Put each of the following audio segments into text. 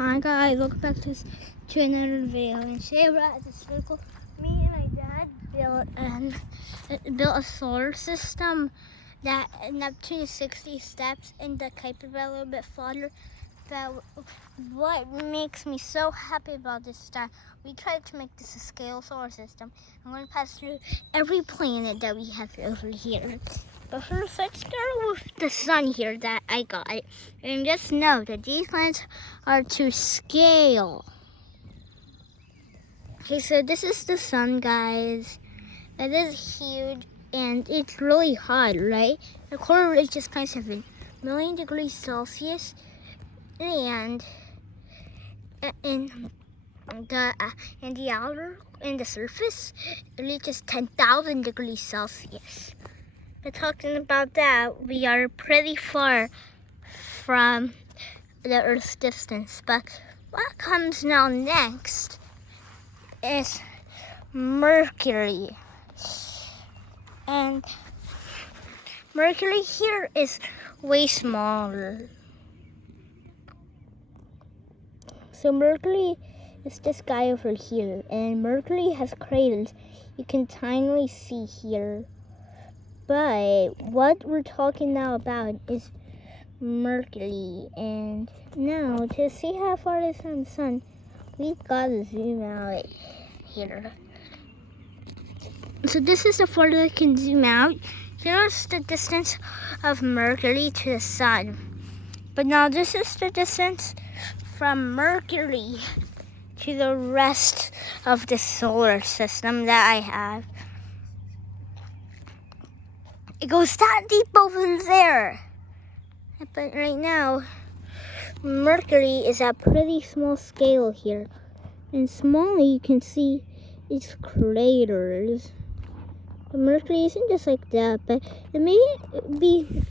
Hi guys, welcome back to another video. And today we're at the circle. Me and my dad built a solar system that Neptune is 60 steps and the Kuiper Belt a little bit farther. But what makes me so happy about this is that we tried to make this a scale solar system. I'm going to pass through every planet that we have over here. But first, let's start with the sun here that I got. And just know that these planets are to scale. Okay, so this is the sun, guys. It is huge and it's really hot, right? The core is just 27 million degrees Celsius, and in the outer and the surface it reaches 10,000 degrees Celsius. But talking about that, we are pretty far from the Earth's distance. But what comes now next is Mercury. And Mercury here is way smaller. So Mercury is this guy over here, and Mercury has craters you can tiny see here. But what we're talking now about is Mercury. And now to see how far it is from the sun, we've got to zoom out here. So this is the farthest I can zoom out. Here's the distance of Mercury to the sun. But now this is the distance from Mercury to the rest of the solar system that I have. It goes that deep over there. But right now, Mercury is at pretty small scale here. And small, you can see its craters. But Mercury isn't just like that, but it may be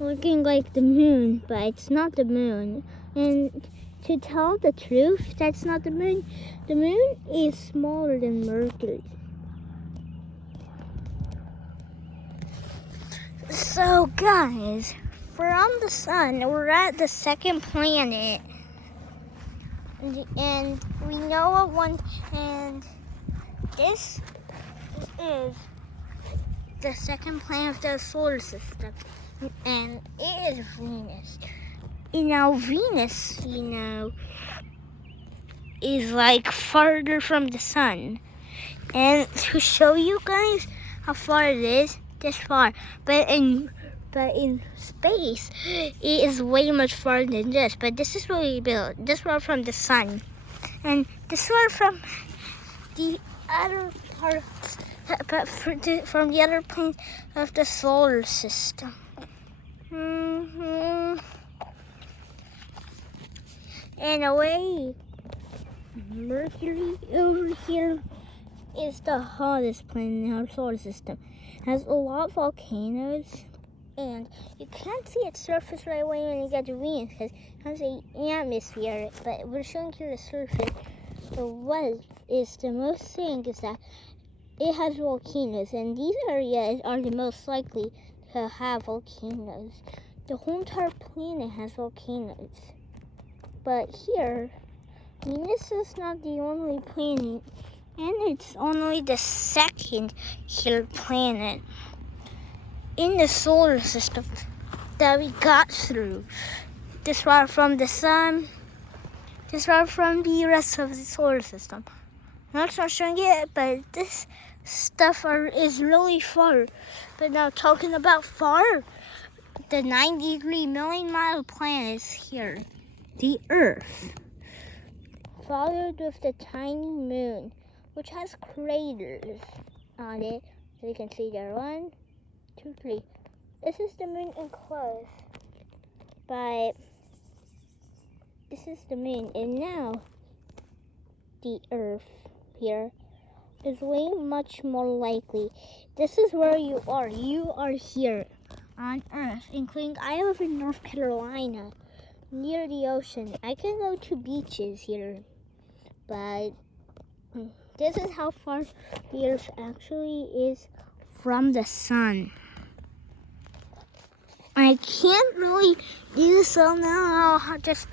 looking like the moon, but it's not the moon. And to tell the truth, that's not the moon. The moon is smaller than Mercury. So guys, from the sun, we're at the second planet, and we know what one, and this is the second planet of the solar system, and it is Venus. And now Venus, is like farther from the sun. And to show you guys how far it is, this far, but in space it is way much farther than this. But this is what we built. This one from the sun, and this one from the other parts, but from the other planet of the solar system. Anyway, Mercury over here is the hottest planet in our solar system. It has a lot of volcanoes, and you can't see its surface right away when you get to Venus because it has an atmosphere. But we're showing you the surface. But what is the most thing is that it has volcanoes, and these areas are the most likely to have volcanoes. The whole entire planet has volcanoes. But here, Venus is not the only planet, and it's only the second here planet in the solar system that we got through. This far from the sun, this far from the rest of the solar system. I'm not showing it, but this stuff is really far. But now talking about far, the 93 million mile planet is here, the Earth, followed with the tiny moon, which has craters on it. So you can see there, 1, 2, 3. This is the moon in close, but this is the moon, and now the Earth here is way much more likely. This is where you are. You are here on Earth, including I live in North Carolina, near the ocean. I can go to beaches here, but this is how far the Earth actually is from the sun. I can't really do this all now. I'll just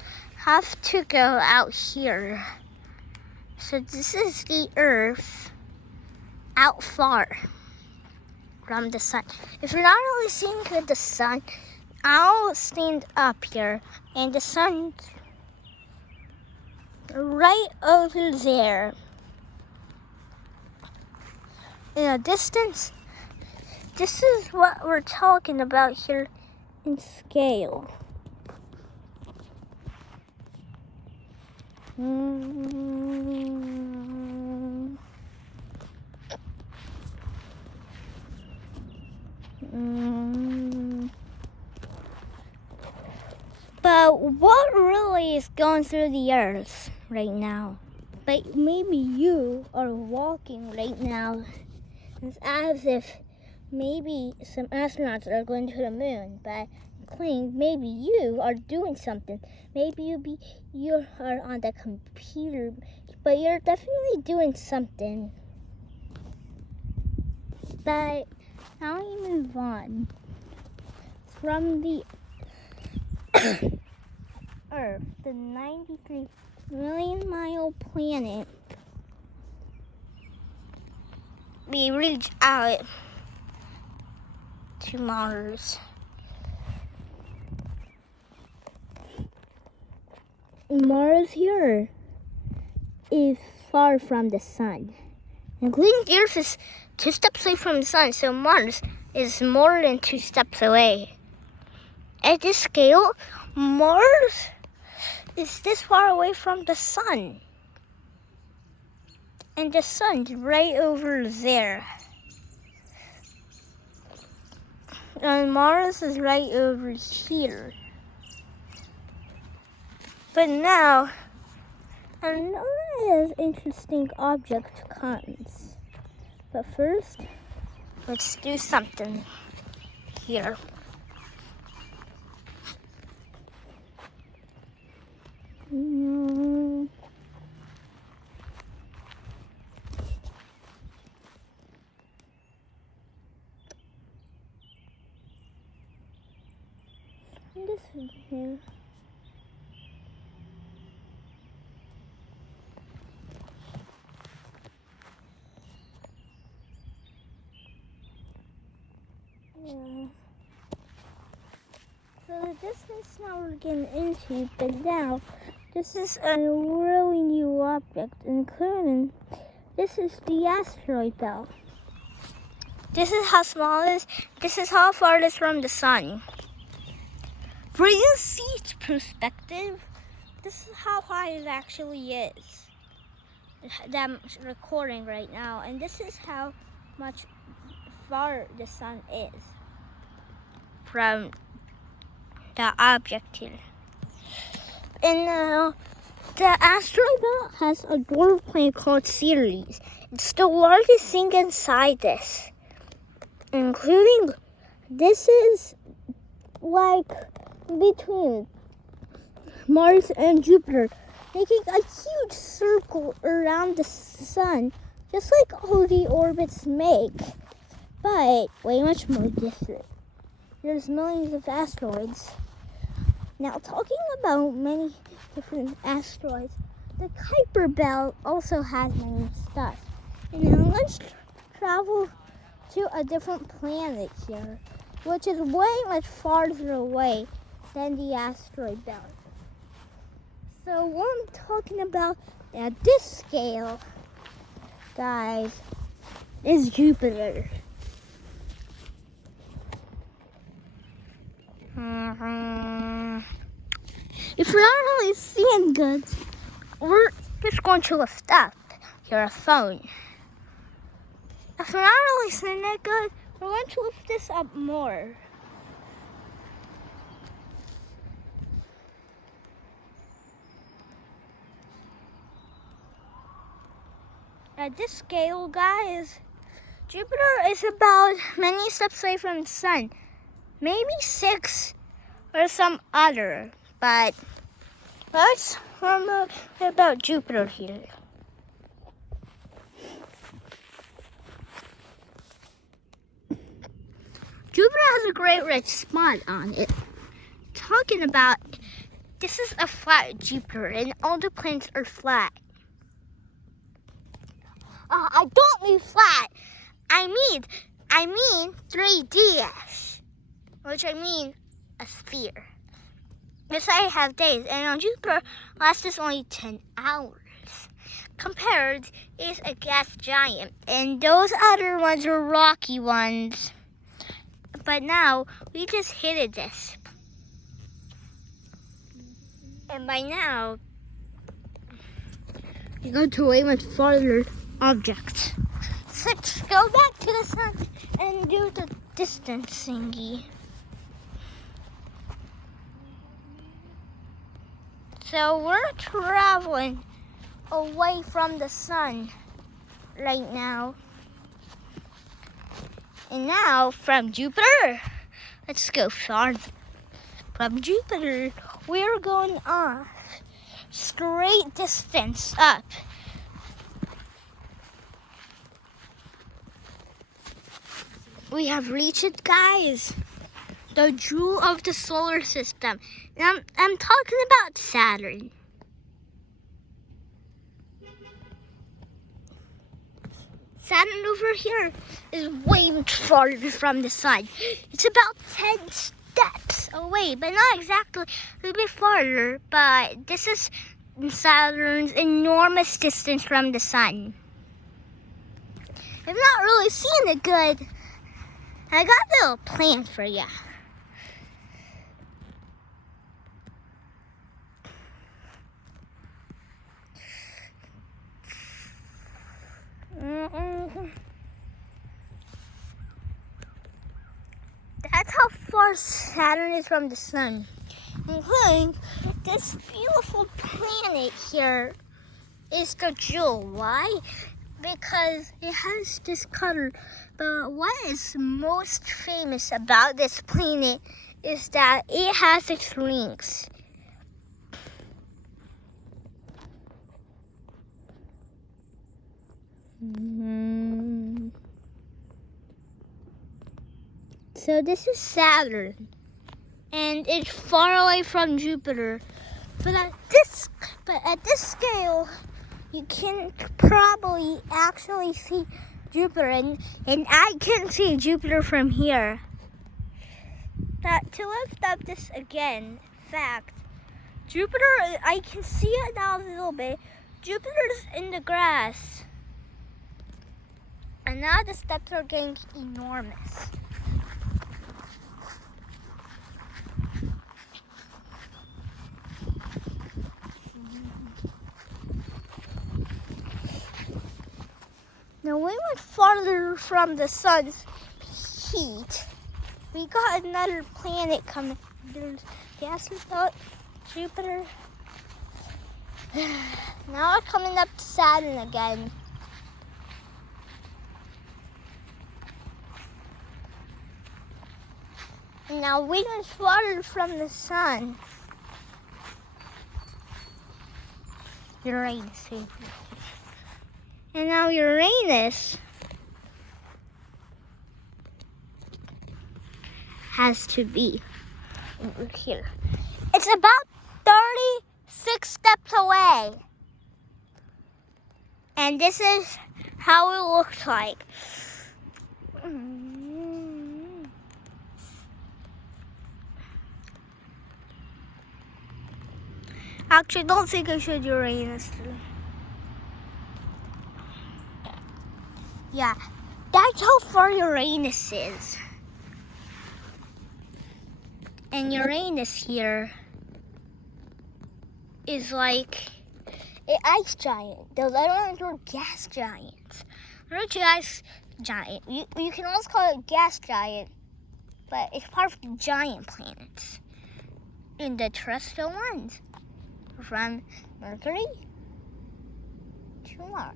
have to go out here. So this is the Earth out far from the sun. If you're not really seeing the sun, I'll stand up here and the sun's right over there. In a distance, this is what we're talking about here in scale. But what really is going through the Earth right now? But maybe you are walking right now. It's as if maybe some astronauts are going to the moon, but claim maybe you are doing something. Maybe you are on the computer, but you're definitely doing something. But now we move on from the Earth, the 93 million mile planet. We reach out to Mars. Mars here is far from the sun. Including the Earth is 2 steps away from the sun, so Mars is more than 2 steps away. At this scale, Mars is this far away from the sun. And the sun's right over there. And Mars is right over here. But now, another interesting object comes. But first, let's do something here. This one here. Yeah. So the distance now we're getting into, but now this is a really new object, including this is the Asteroid Belt. This is how small it is. This is how far it is from the sun. For you see its perspective, this is how high it actually is that I'm recording right now, and this is how much far the sun is from the object here. And now the Asteroid Belt has a dwarf planet called Ceres. It's the largest thing inside this, including this is like between Mars and Jupiter, making a huge circle around the sun, just like all the orbits make, but way much more different. There's millions of asteroids. Now, talking about many different asteroids, the Kuiper Belt also has many stuff. And now let's travel to a different planet here, which is way much farther away than the asteroid belt. So what I'm talking about at this scale, guys, is Jupiter. If you're not really seeing good, we're just going to lift up your phone. If you're not really seeing it good, we're going to lift this up more. At this scale, guys, Jupiter is about many steps away from the sun. Maybe 6 or some other, but let's learn about Jupiter here. Jupiter has a great red spot on it. Talking about this is a flat Jupiter, and all the planets are flat. I don't mean flat. I mean 3D-ish, which I mean a sphere. Yes, I have days, and on Jupiter lasts only 10 hours. Compared is a gas giant, and those other ones are rocky ones. But now we just hit this, and by now you go to a much farther object. So let's go back to the sun and do the distance thingy. So we're traveling away from the sun right now. And now from Jupiter, let's go farther. From Jupiter, we're going off straight distance up. We have reached it, guys. The jewel of the solar system. And I'm talking about Saturn. Saturn over here is way much farther from the sun. It's about 10 steps away, but not exactly, a little bit farther. But this is Saturn's enormous distance from the sun. I'm not really seeing it good. I got a little plan for ya. That's how far Saturn is from the sun. Including this beautiful planet here is the jewel. Why? Because it has this color. But what is most famous about this planet is that it has its rings. So this is Saturn, and it's far away from Jupiter. But at this scale, you can probably actually see Jupiter, and I can see Jupiter from here. But to lift up this again, fact, Jupiter, I can see it now a little bit. Jupiter's in the grass. And now the steps are getting enormous. Now we went farther from the sun's heat. We got another planet coming. There's the Asteroid Belt, Jupiter. Now we're coming up to Saturn again. Now we went farther from the sun. Uranus. And now Uranus has to be over here. It's about 36 steps away. And this is how it looks like. Actually, don't think I should Uranus too. Yeah, that's how far Uranus is. And Uranus here is like an ice giant. Those other ones were gas giants. They're gas giant. You can also call it gas giant, but it's part of the giant planets. And the terrestrial ones, from Mercury to Mars.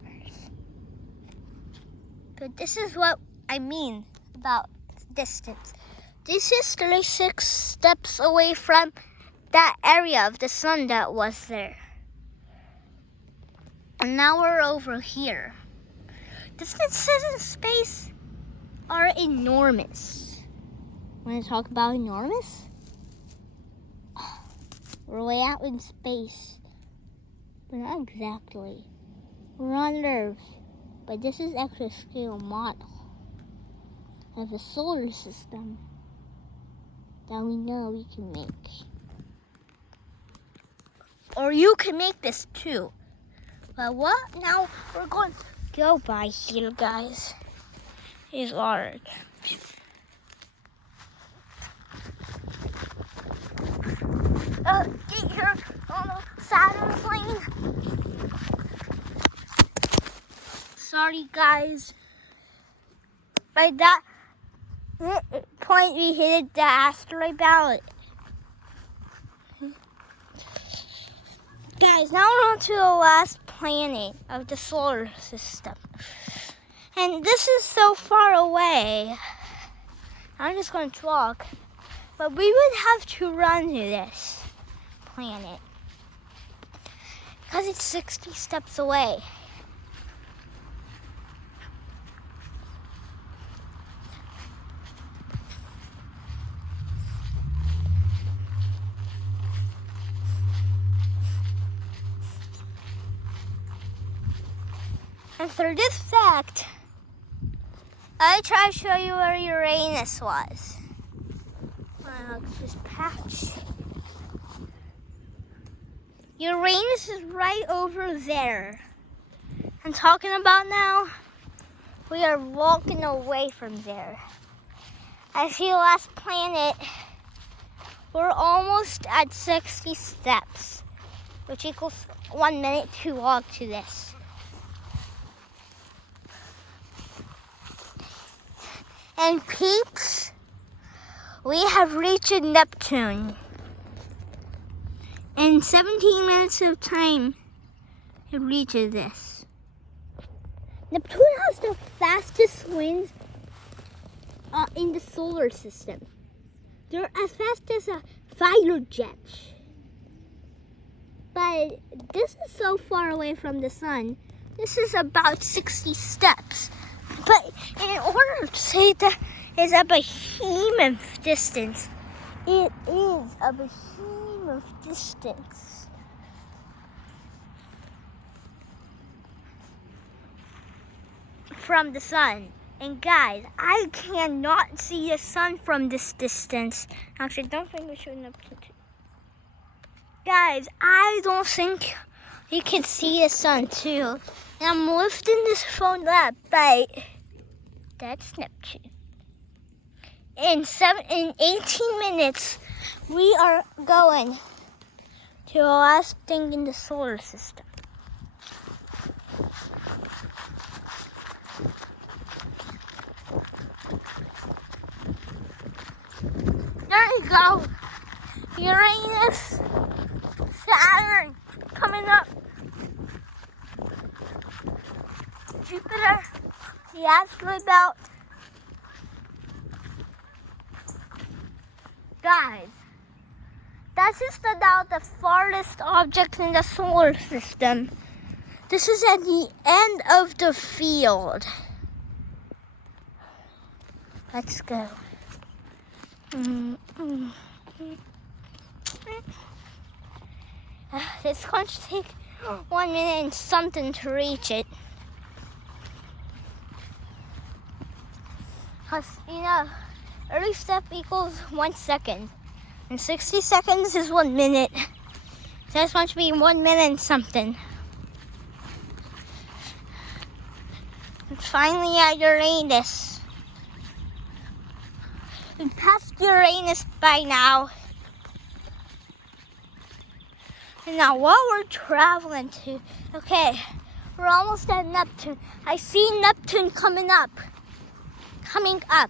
But this is what I mean about distance. This is 36 steps away from that area of the sun that was there. And now we're over here. Distances in space are enormous. Want to talk about enormous? We're way out in space. But not exactly. We're on Earth. But this is actually a scale model of a solar system that we know we can make. Or you can make this too. But what? Now we're going to go by here, guys. It's hard. Get here on the Saturn plane. Sorry, guys. By that point, we hit the Asteroid Belt. Guys, now we're on to the last planet of the solar system. And this is so far away. I'm just going to walk. But we would have to run to this planet. Because it's 60 steps away. And for this fact, I try to show you where Uranus was. Wow, it's this patch. Uranus is right over there. I'm talking about now, we are walking away from there. I see the last planet. We're almost at 60 steps, which equals 1 minute to walk to this. And peeps, we have reached Neptune. In 17 minutes of time, it reaches this. Neptune has the fastest winds in the solar system. They're as fast as a fighter jet. But this is so far away from the sun. This is about 60 steps. But in order to say that it's a behemoth distance, it is a behemoth distance. From the sun. And guys, I cannot see the sun from this distance. Actually, don't think we should have. Guys, I don't think you can see the sun too. And I'm lifting this phone up, but that's Neptune. In 18 minutes, we are going to the last thing in the solar system. There you go. Uranus, Saturn, coming up. Jupiter, the Asteroid Belt. Guys, that's just about the farthest object in the solar system. This is at the end of the field. Let's go. It's going to take 1 minute and something to reach it. Because, you know, every step equals 1 second. And 60 seconds is 1 minute. So it's going to be 1 minute and something. It's finally at Uranus. We passed Uranus by now. And now what we're traveling to. Okay, we're almost at Neptune. I see Neptune coming up. Coming up.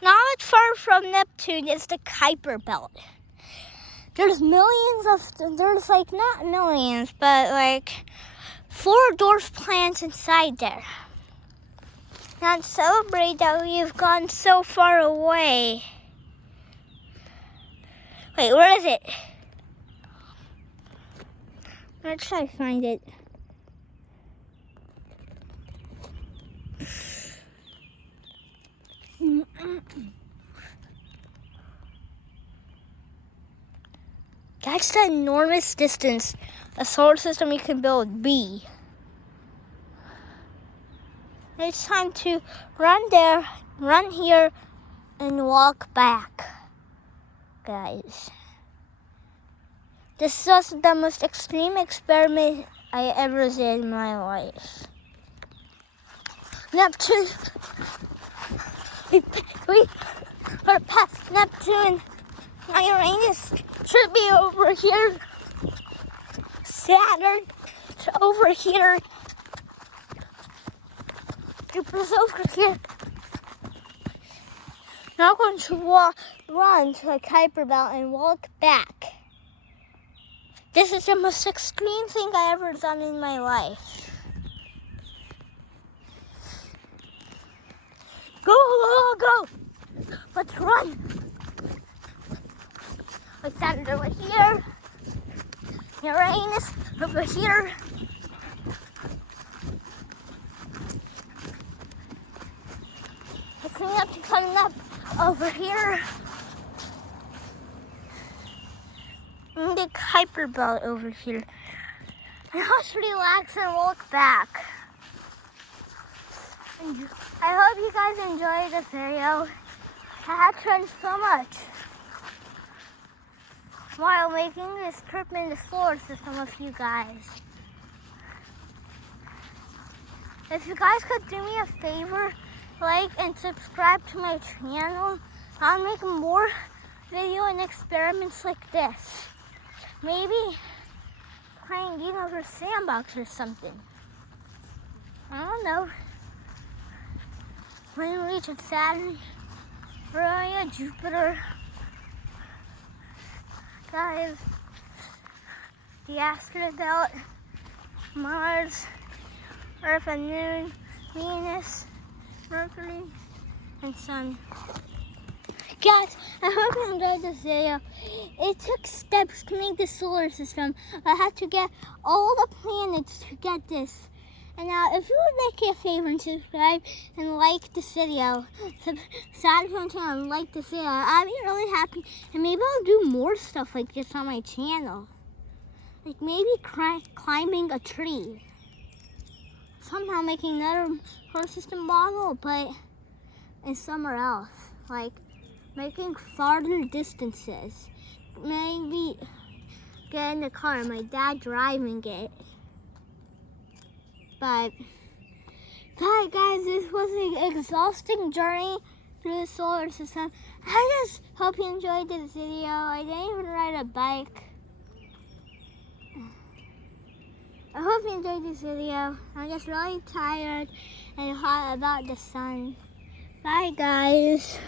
Not far from Neptune is the Kuiper Belt. There's there's like not millions, but like 4 dwarf planets inside there. Now celebrate that we've gone so far away. Wait, where is it? Let's try to find it. That's the enormous distance a solar system you can build be. It's time to run there, run here, and walk back, guys. This was the most extreme experiment I ever did in my life. Neptune. We are past Neptune. Now Uranus should be over here. Saturn is over here. Jupiter's over here. Now I'm going to run to the Kuiper Belt and walk back. This is the most extreme thing I ever done in my life. Go, go, go! Let's run! Like Saturn over here. Uranus over here. It's coming up over here. And the Kuiper Belt over here. And let's relax and walk back. And I hope you guys enjoyed this video. I had fun so much while making this trip in the solar system with you guys. If you guys could do me a favor, like and subscribe to my channel, I'll make more video and experiments like this. Maybe playing Dinosaur Sandbox or something. I don't know. When we reach Saturn, Uranus, Jupiter, guys, the Asteroid Belt, Mars, Earth and Moon, Venus, Mercury, and Sun. Guys, I hope you enjoyed this video. It took steps to make the solar system. I had to get all the planets to get this. And now, if you would make me a favor and subscribe and like this video, subscribe to my channel and like this video, I'd be really happy. And maybe I'll do more stuff like this on my channel. Like maybe climbing a tree. Somehow making another solar system model, but in somewhere else. Like making farther distances. Maybe get in the car, my dad driving it. But, guys, this was an exhausting journey through the solar system. I just hope you enjoyed this video. I didn't even ride a bike. I hope you enjoyed this video. I'm just really tired and hot about the sun. Bye, guys.